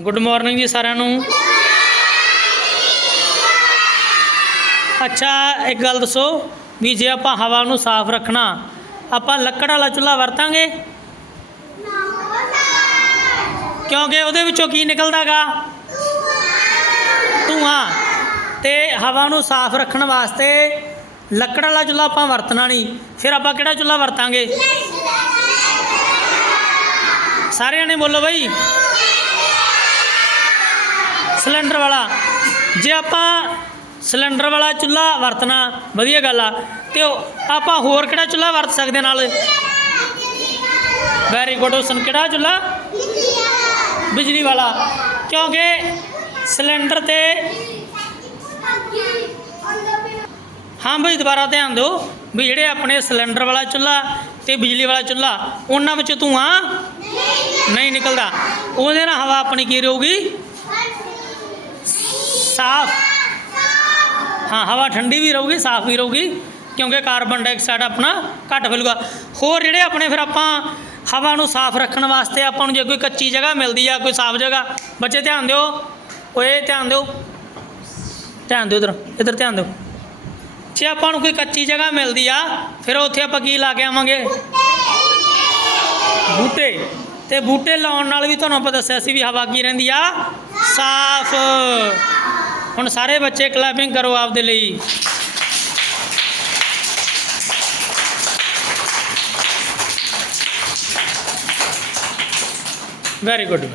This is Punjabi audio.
ਗੁੱਡ ਮਾਰਨਿੰਗ ਜੀ ਸਾਰਿਆਂ ਨੂੰ। ਅੱਛਾ, ਇੱਕ ਗੱਲ ਦੱਸੋ ਵੀ ਜੇ ਆਪਾਂ ਹਵਾ ਨੂੰ ਸਾਫ਼ ਰੱਖਣਾ, ਆਪਾਂ ਲੱਕੜ ਵਾਲਾ ਚੁੱਲ੍ਹਾ ਵਰਤਾਂਗੇ? ਕਿਉਂਕਿ ਉਹਦੇ ਵਿੱਚੋਂ ਕੀ ਨਿਕਲਦਾਗਾ? ਧੂਆਂ। ਤੇ ਹਵਾ ਨੂੰ ਸਾਫ਼ ਰੱਖਣ ਵਾਸਤੇ ਲੱਕੜ ਵਾਲਾ ਚੁੱਲ੍ਹਾ ਆਪਾਂ ਵਰਤਣਾ ਨਹੀਂ। ਫਿਰ ਆਪਾਂ ਕਿਹੜਾ ਚੁੱਲ੍ਹਾ ਵਰਤਾਂਗੇ? ਸਾਰਿਆਂ ਨੇ ਬੋਲੋ ਬਈ। ਸਿਲੰਡਰ ਵਾਲਾ। ਜੇ ਆਪਾਂ ਸਿਲੰਡਰ ਵਾਲਾ ਚੁੱਲ੍ਹਾ ਵਰਤਣਾ ਵਧੀਆ ਗੱਲ ਆ। ਤੇ ਆਪਾਂ ਹੋਰ ਕਿਹੜਾ ਚੁੱਲ੍ਹਾ ਵਰਤ ਸਕਦੇ ਨਾਲ? ਵੈਰੀ ਗੁੱਡ ਉਸਨ ਕਿਹੜਾ ਚੁੱਲ੍ਹਾ? ਬਿਜਲੀ ਵਾਲਾ। ਕਿਉਂਕਿ ਸਿਲੰਡਰ ਤੇ ਹਾਂ ਬਈ ਦੁਬਾਰਾ ਧਿਆਨ ਦਿਓ ਵੀ ਜਿਹੜੇ ਆਪਣੇ ਸਿਲੰਡਰ ਵਾਲਾ ਚੁੱਲ੍ਹਾ ਤੇ ਬਿਜਲੀ ਵਾਲਾ ਚੁੱਲ੍ਹਾ ਉਹਨਾਂ ਵਿੱਚ ਧੂਆਂ ਨਹੀਂ ਨਿਕਲਦਾ। ਉਹਦੇ ਨਾਲ ਹਵਾ ਆਪਣੀ ਕੀ ਰਹੂਗੀ? ਸਾਫ਼। ਹਾਂ, ਹਵਾ ਠੰਡੀ ਵੀ ਰਹੂਗੀ, ਸਾਫ਼ ਵੀ ਰਹੂਗੀ, ਕਿਉਂਕਿ ਕਾਰਬਨ ਡਾਈਆਕਸਾਈਡ ਆਪਣਾ ਘੱਟ ਫੈਲੂਗਾ। ਹੋਰ ਜਿਹੜੇ ਆਪਣੇ ਫਿਰ ਆਪਾਂ ਹਵਾ ਨੂੰ ਸਾਫ਼ ਰੱਖਣ ਵਾਸਤੇ ਆਪਾਂ ਨੂੰ ਜੇ ਕੋਈ ਕੱਚੀ ਜਗ੍ਹਾ ਮਿਲਦੀ ਆ, ਕੋਈ ਸਾਫ਼ ਜਗ੍ਹਾ, ਬੱਚੇ ਧਿਆਨ ਦਿਓ। ਓਏ, ਧਿਆਨ ਦਿਓ। ਧਿਆਨ ਦਿਓ ਇਧਰ ਇਧਰ ਧਿਆਨ ਦਿਓ। ਜੇ ਆਪਾਂ ਨੂੰ ਕੋਈ ਕੱਚੀ ਜਗ੍ਹਾ ਮਿਲਦੀ ਆ, ਫਿਰ ਉੱਥੇ ਆਪਾਂ ਕੀ ਲਾ ਕੇ ਆਵਾਂਗੇ? ਬੂਟੇ। ਤੇ ਬੂਟੇ ਲਾਉਣ ਨਾਲ ਵੀ ਤੁਹਾਨੂੰ ਆਪਾਂ ਦੱਸਿਆ ਸੀ ਵੀ ਹਵਾ ਕੀ ਰਹਿੰਦੀ ਆ? ਸਾਫ਼। ਹੁਣ ਸਾਰੇ ਬੱਚੇ ਕਲੈਪਿੰਗ ਕਰੋ ਆਪਦੇ ਲਈ। Very good